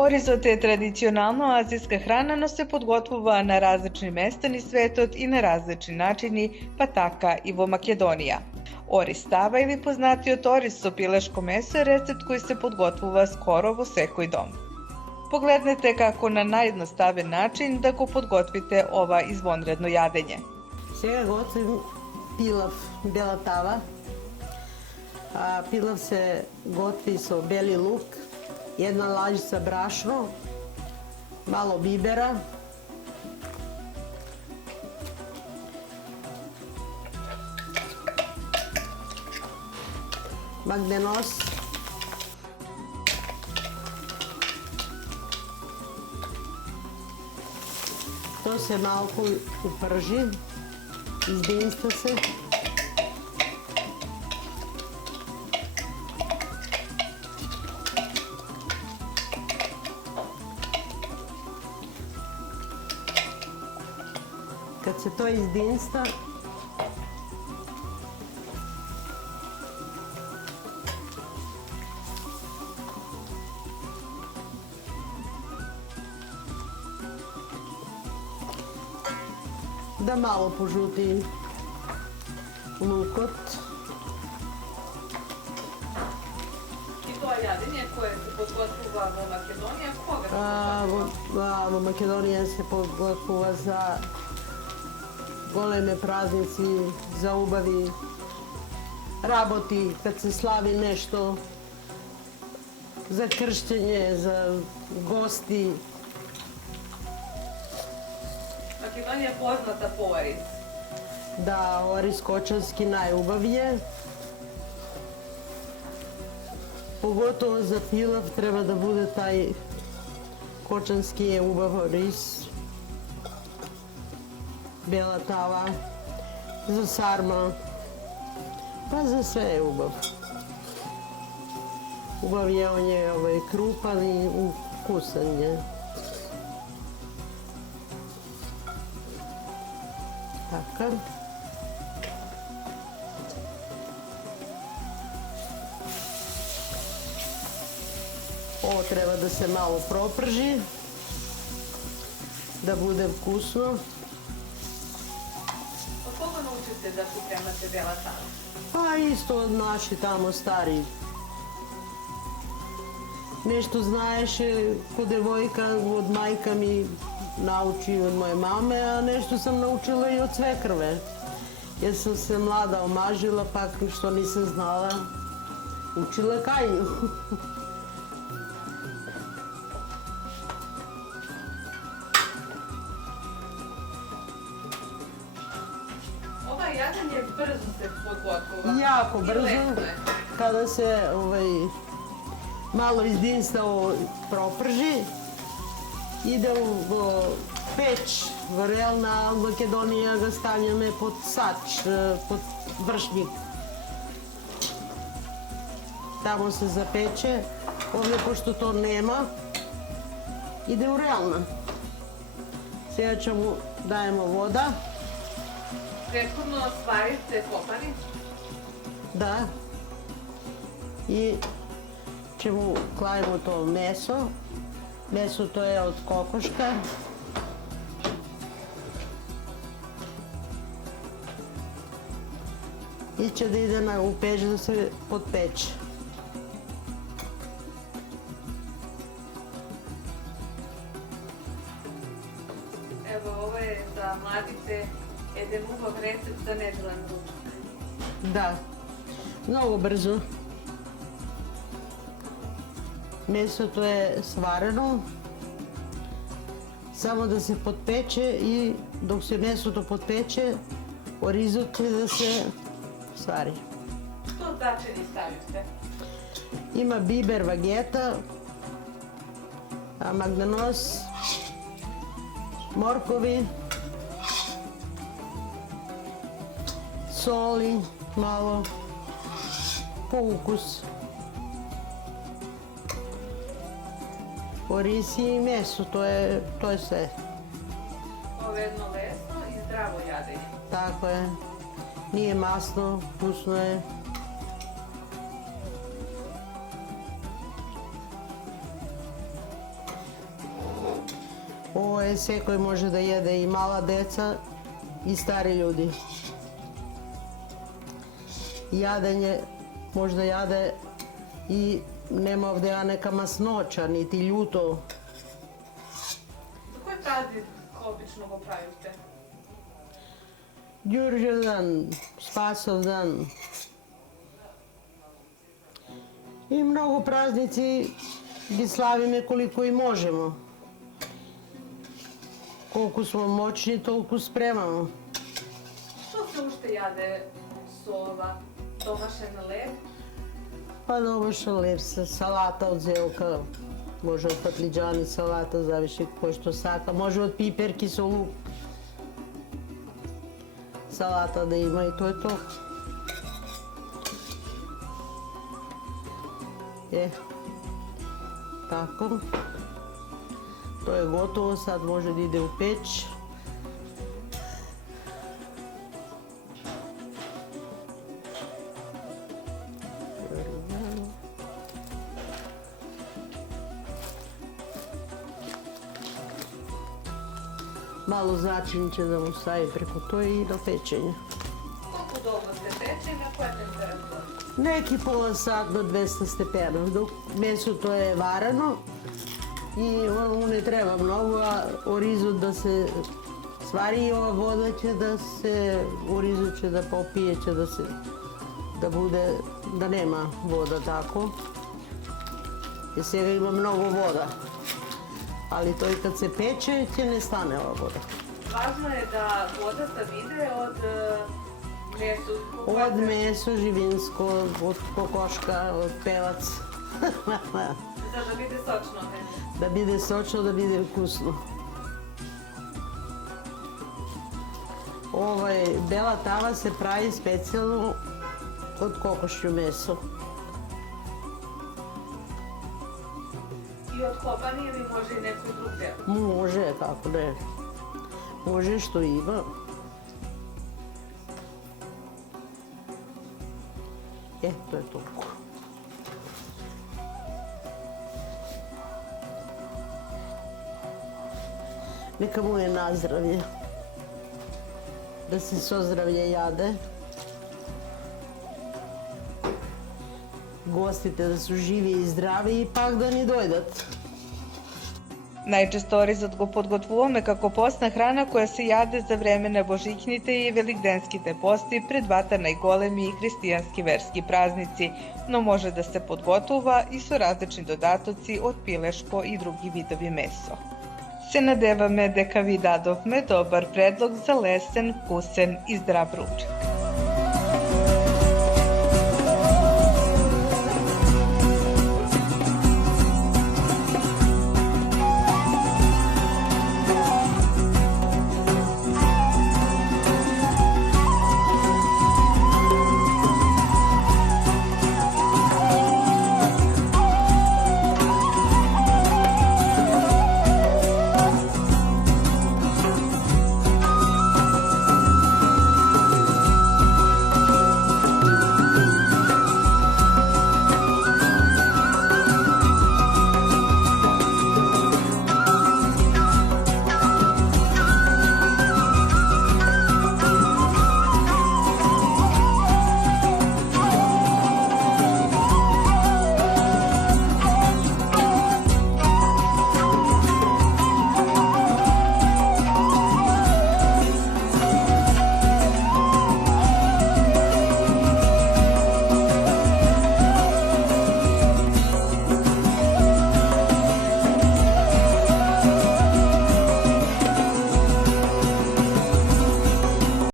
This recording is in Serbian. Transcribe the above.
Orizot je tradicionalno azijska hrana, no se podgotвува на различни места низ светот и на различни начини, па така и во Македонија. Орис тава или познатиот орис со пилешко месо е рецепт кој се подготвува скоро во секој дом. Погледнете како на наједноставен начин да го подготвите ова извонредно јадење. Сега готвим пилав, бела тава. Пилав се готви со бели лук, една лажица брашно, мало бибера, магненос, то се малку упржи, издинства се. Kad se to izdinsta, da malo požuti lukot. И тоа јадење кое се подготвува во Македонија, кога се подготвува? Во Македонија се подготвува за големи празници, за убави работи, kad se slavi nešto, za krštenje, za gosti. Македонија е позната по орис. Da, oris kočanski najubav je. Pogotovo za pilav treba da bude taj kočanski je ubav oris. Bela tava, za sarma, pa za sve je ubav. Ubav je, on je krupan i ukusan je. Tako. Ovo treba da se malo proprži, da bude vkusno. Od koga naučite da pripremate bela tava? Pa isto od naši tamo stari. Nešto znaješ ko devojka, od majka mi nauči od moje mame, a nešto sam naučila i od svekrve. Jer sam se mlada omažila, pa što nisam znala, učila kajnju. Jadanje brzo se podgotvuva. Jako brzo. Kada se malo izdinstavo proprži, ide u peć, realna Makedonija ga stavljame pod sač, pod vršnik. Tamo se zapeče. Ovdje, pošto to nema, ide u realna. Сега ćemo dajemo voda. Prethodno svarite kopani? Da. I ćemo klavimo to meso. Meso to je od kokoška. I će da ide u peć da se podpeče. Evo, ovo je za mladice jedan ubav recept za nedelan ručak. Da, mnogo brzo. Meso to je svareno, samo da se podpeče i dok se meso to podpeče, orizot će da se stvari. Što začini stavite? Ima biber, vageta, magdanos, morkovi, soli malo, po ukus. Oris i meso, to je sve. Ovo je jedno lesno i zdravo jadenje. Tako je. Nije masno, vkusno je. Ovo je sve koji može da jede i mala deca i stari ljudi. Jadanje možda jade i nema ovdje neka masnoća, niti ljuto. Za koji praznik obično go pravite? Đurđevdan, Spasovdan. I mnogo praznici gi slavime koliko i možemo. Koliko smo moćni, toliko spremamo. Što se ušte jade sova? Domašen lep? Pa domašan lep, salata od zelka, može od patliđani salata, zavisi ko što saka, može od piperki sa luk. Salata da ima i to je to. Tako. To je gotovo, sad može da ide u peć. Malo začinče da mu stavi preko to i do pečenja. Koliko dugo se peče i na koja temperatura? Neki pola sat do 200 stepena. Dok meso to je varano i mu ne treba mnogo, a orizu da se stvari i ova voda će da se, orizu će da popije, će da se, da bude, da nema voda tako. Jer svega ima mnogo voda. Ali to i kad se peče, će ne stane ova voda. Važno je da voda se vide od mesu? Od meso živinsko, od kokoška, od pevac. Da bude sočno meso? Da bude sočno, da bude ukusno. Bela tava se pravi specijalno od kokošju meso. I od kobani ili može i neko druge? Može, kako ne. Može što ima. To je toliko. Neka mu je nazdravlje. Da se sozdravlje jade. Gostite da su živi i zdravi i pak da ni dojdat. Najčesto orizot го подготвуваме како постна храна која се јаде за време на божичните и великденските пости пред двата најголеми христијански верски празници, но може да се подготвува и со различни додатоци од пилешко и други видови месо. Се надеваме дека ви дадовме добар предлог за лесен, вкусен и здрав ручек.